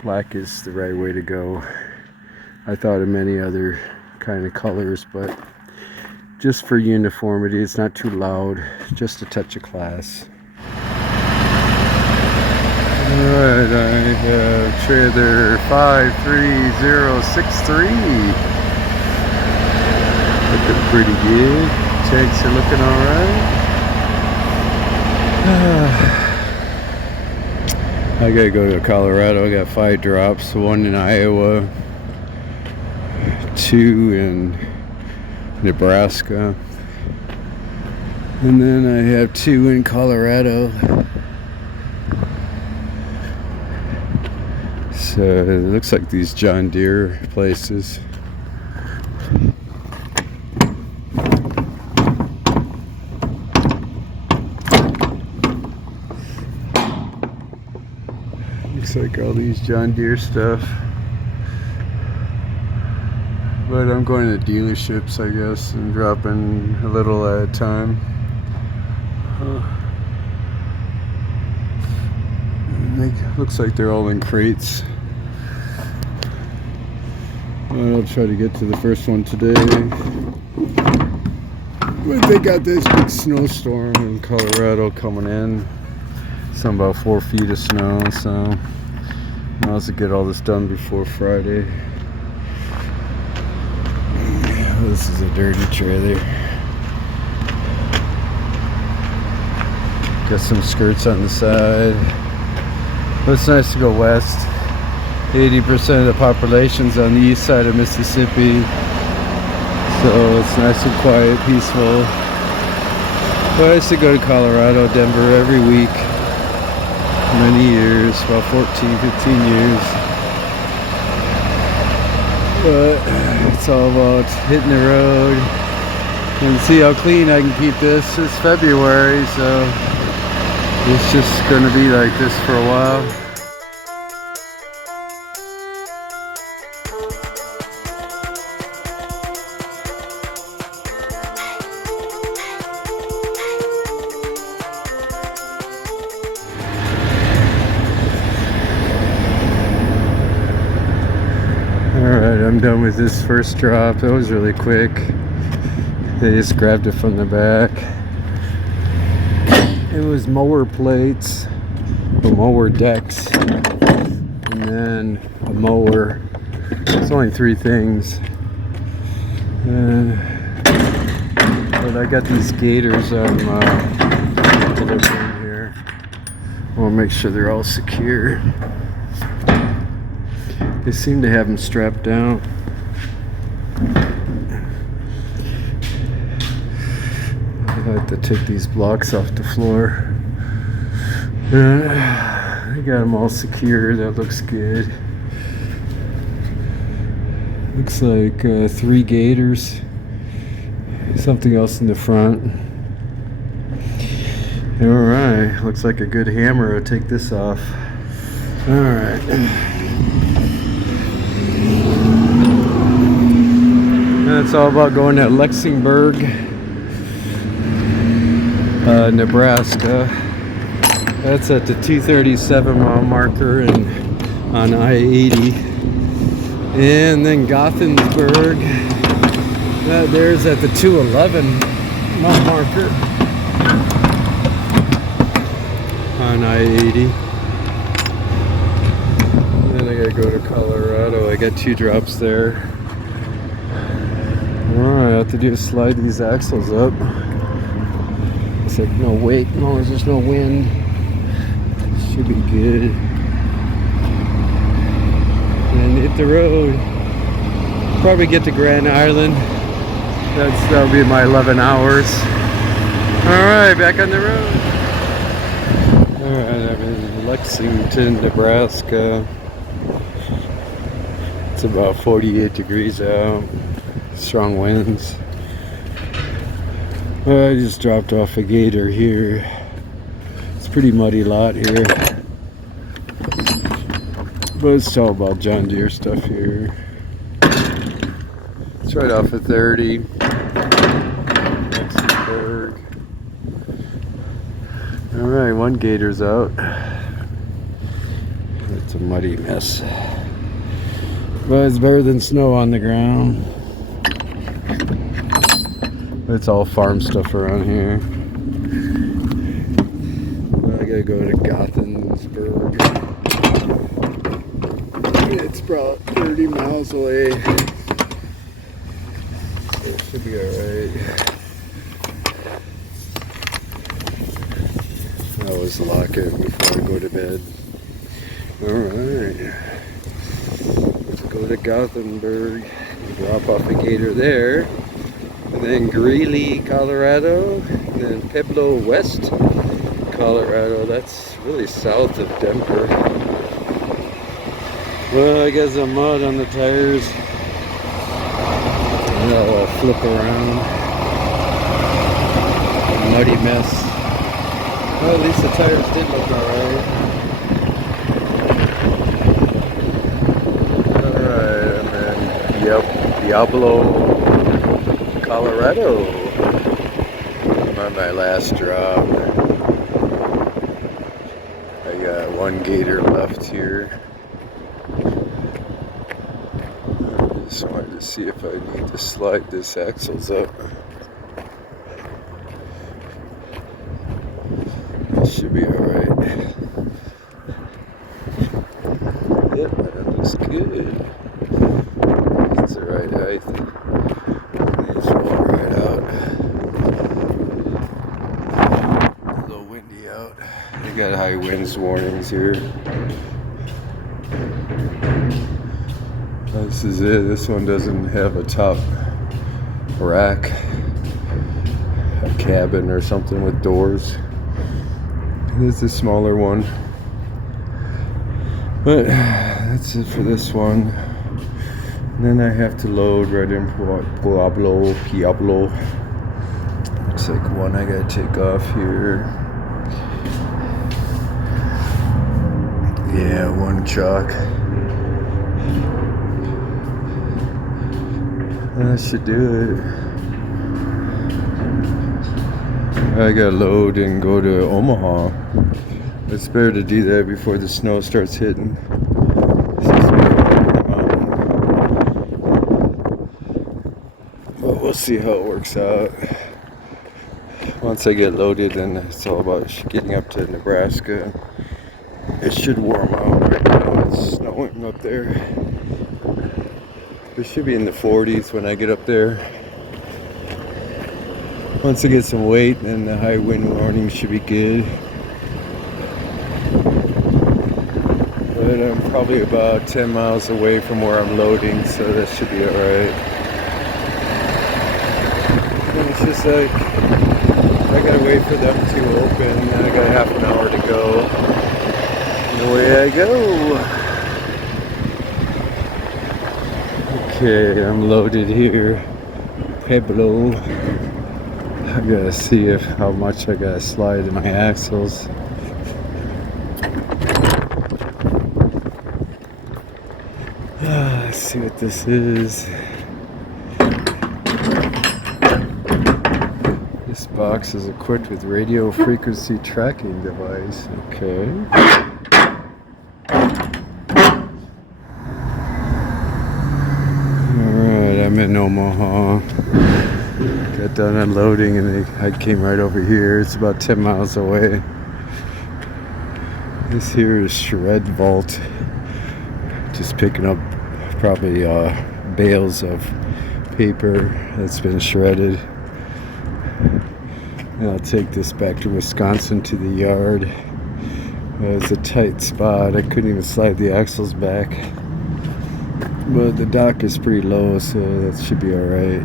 Black is the right way to go. I thought of many other kind of colors, but just for uniformity, it's not too loud, just a touch of class. Alright, I have trailer 53063. Looking pretty good. Tanks are looking alright. I gotta go to Colorado. I got 5 drops, 1 in Iowa, 2 in Nebraska, and then I have 2 in Colorado. So it looks like these John Deere places. Looks like all these John Deere stuff. But I'm going to dealerships, I guess, and dropping a little at a time. Looks like they're all in crates. I'll try to get to the first one today. But they got this big snowstorm in Colorado coming in. Some about 4 feet of snow, so I'll have to get all this done before Friday. This is a dirty trailer. Got some skirts on the side. But it's nice to go west. 80% of the population's on the east side of Mississippi. So it's nice and quiet, peaceful. But I used to go to Colorado, Denver every week. Many years, about 14, 15 years. But it's all about hitting the road and see how clean I can keep this. It's February, so it's just going to be like this for a while. Alright, I'm done with this first drop. That was really quick. They just grabbed it from the back. It was mower plates, the mower decks, and then a mower. It's only 3 things. But I got these gators I'm delivering here. I want to make sure they're all secure. They seem to have them strapped down. have to take these blocks off the floor. I got them all secure. That looks good. Looks like 3 gators. Something else in the front. Alright, looks like a good hammer. I'll take this off. Alright. That's all about going to Lexingburg, Nebraska. That's at the 237 mile marker and on I-80. And then Gothenburg. There's at the 211 mile marker on I-80. Then I gotta go to Colorado. I got 2 drops there. All I have to do is slide these axles up. It's like no weight, as long as there's no wind. Should be good. And hit the road. Probably get to Grand Island. That'll be my 11 hours. Alright, back on the road. Alright, I'm in Lexington, Nebraska. It's about 48 degrees out. Strong winds. I just dropped off a gator here. It's a pretty muddy lot here. But it's all about John Deere stuff here. It's right off of 30. Lexingburg. Alright, 1 gator's out. It's a muddy mess. But it's better than snow on the ground. It's all farm stuff around here. I gotta go to Gothenburg. It's about 30 miles away. It should be alright. I always lock it before I go to bed. Alright. Let's go to Gothenburg. Drop off a gator there. And then Greeley, Colorado. And then Pueblo West, Colorado. That's really south of Denver. Well, I got some mud on the tires. And I'll flip around. Muddy mess. Well, at least the tires did look alright. Alright, and then Diablo, Colorado. I'm on my last drop. I got 1 gator left here. Just wanted to see if I need to slide this axles up. It should be alright. Yep, that looks good. It's the right height. These roll right out. A little windy out. They got high winds warnings here. This is it. This one doesn't have a top rack, a cabin or something with doors. This is a smaller one. But that's it for this one. And then I have to load right in Pueblo. Looks like one I gotta take off here. Yeah, 1 truck. That should do it. I gotta load and go to Omaha. It's better to do that before the snow starts hitting. But we'll see how it works out. Once I get loaded, then it's all about getting up to Nebraska. It should warm out right now. It's snowing up there. It should be in the 40s when I get up there. Once I get some weight, then the high wind warning should be good. But I'm probably about 10 miles away from where I'm loading, so that should be alright. It's just like I gotta wait for them to open. I got half an hour to go. And away I go. Okay, I'm loaded here. Pueblo. I gotta see how much I gotta slide in my axles. Let's see what this is. This box is equipped with radio frequency tracking device. Okay. Alright, I'm in Omaha. Got done unloading and I came right over here. It's about 10 miles away. This here is Shred Vault. Just picking up probably bales of paper that's been shredded. And I'll take this back to Wisconsin to the yard. It's a tight spot. I couldn't even slide the axles back. But the dock is pretty low, so that should be alright.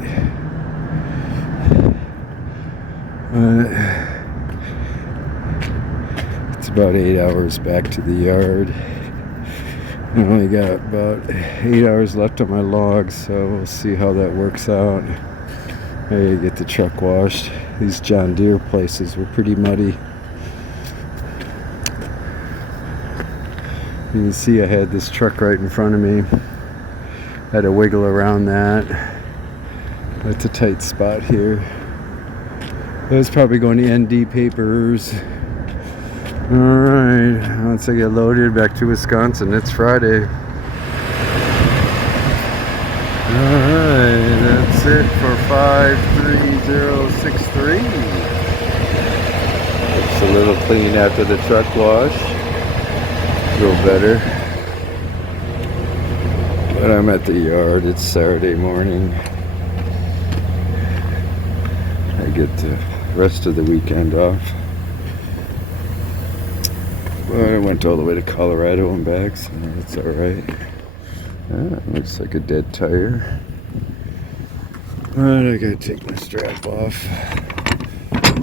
It's about 8 hours back to the yard. I only got about 8 hours left on my logs, so we'll see how that works out. I gotta get the truck washed. These John Deere places were pretty muddy. You can see I had this truck right in front of me. Had to wiggle around that. That's a tight spot here. That's probably going to ND Papers. Alright, once I get loaded back to Wisconsin, it's Friday. Alright, that's it for 53063. It's a little clean after the truck wash. A little better. But I'm at the yard, it's Saturday morning. I get the rest of the weekend off. Well, I went all the way to Colorado and back, so it's alright. Looks like a dead tire. But I gotta take my strap off.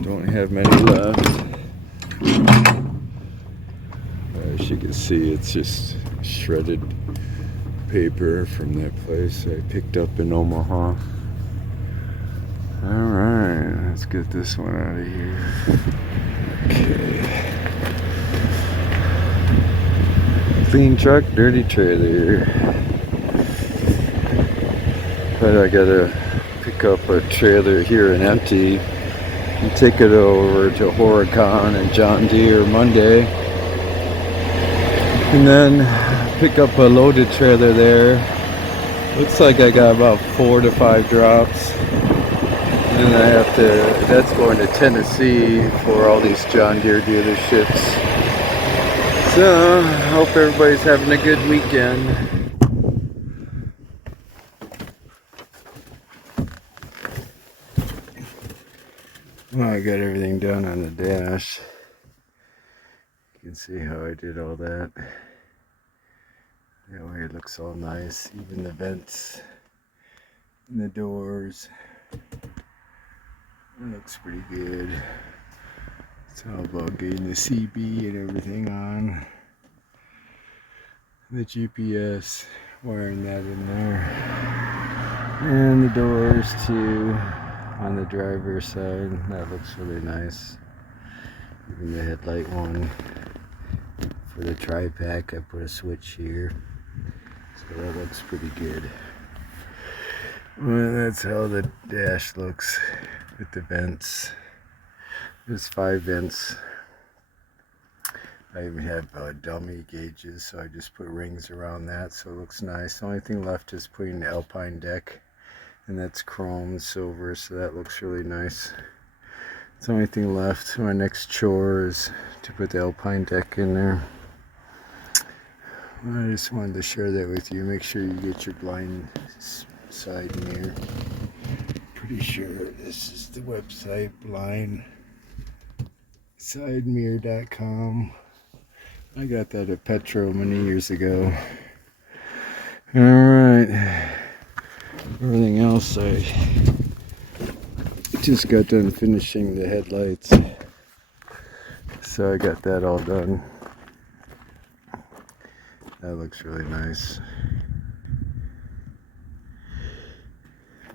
Don't have many left. As you can see, it's just shredded paper from that place I picked up in Omaha. Alright, let's get this one out of here. Okay. Clean truck, dirty trailer. But I gotta pick up a trailer here and empty and take it over to Horicon and John Deere Monday. And then pick up a loaded trailer there. Looks like I got about 4 to 5 drops. And I have to, that's going to Tennessee for all these John Deere dealerships. So, I hope everybody's having a good weekend. Well, I got everything done on the dash. You can see how I did all that. That way it looks all nice. Even the vents and the doors. It looks pretty good. It's all about getting the CB and everything on. The GPS, wiring that in there. And the doors too, on the driver's side. That looks really nice. Even the headlight one. For the tri-pack, I put a switch here. So that looks pretty good. Well, that's how the dash looks with the vents. There's 5 vents. I even have dummy gauges, so I just put rings around that, so it looks nice. The only thing left is putting the Alpine deck, and that's chrome silver, so that looks really nice. It's the only thing left. My next chore is to put the Alpine deck in there. I just wanted to share that with you. Make sure you get your blind side mirror. Pretty sure this is the website, blindsidemirror.com. I got that at Petro many years ago. Alright. Everything else I just got done finishing the headlights, so I got that all done. That looks really nice.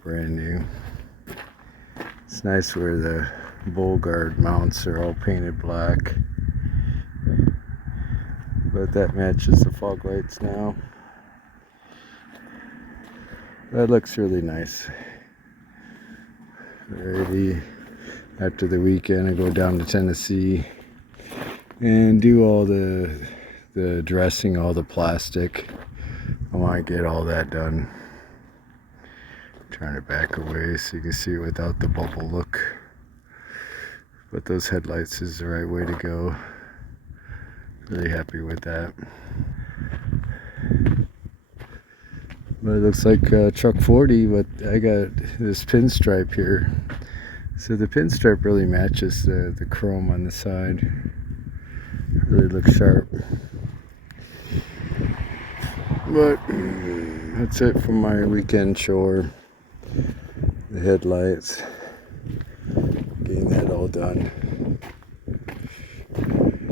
Brand new. It's nice where the bowl guard mounts are all painted black, but that matches the fog lights now. That looks really nice. Alrighty, after the weekend I go down to Tennessee and do all the dressing, all the plastic. I want to get all that done. Trying to back away so you can see it without the bubble look. But those headlights is the right way to go. Really happy with that. But it looks like truck 40, but I got this pinstripe here. So the pinstripe really matches the chrome on the side. Really looks sharp. But that's it for my weekend chore. The headlights. Getting that all done.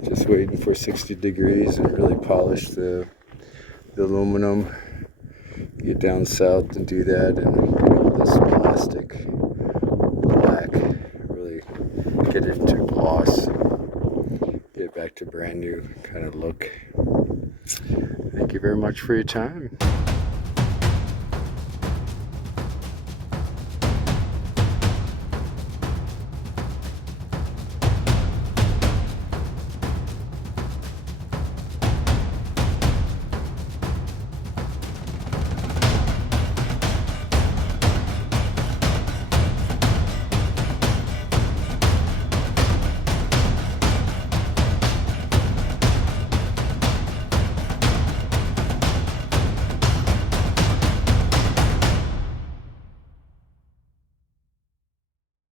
Just waiting for 60 degrees and really polish the aluminum. Get down south and do that and get all this plastic black. Really get it into gloss. Get it back to brand new kind of look. Thank you very much for your time.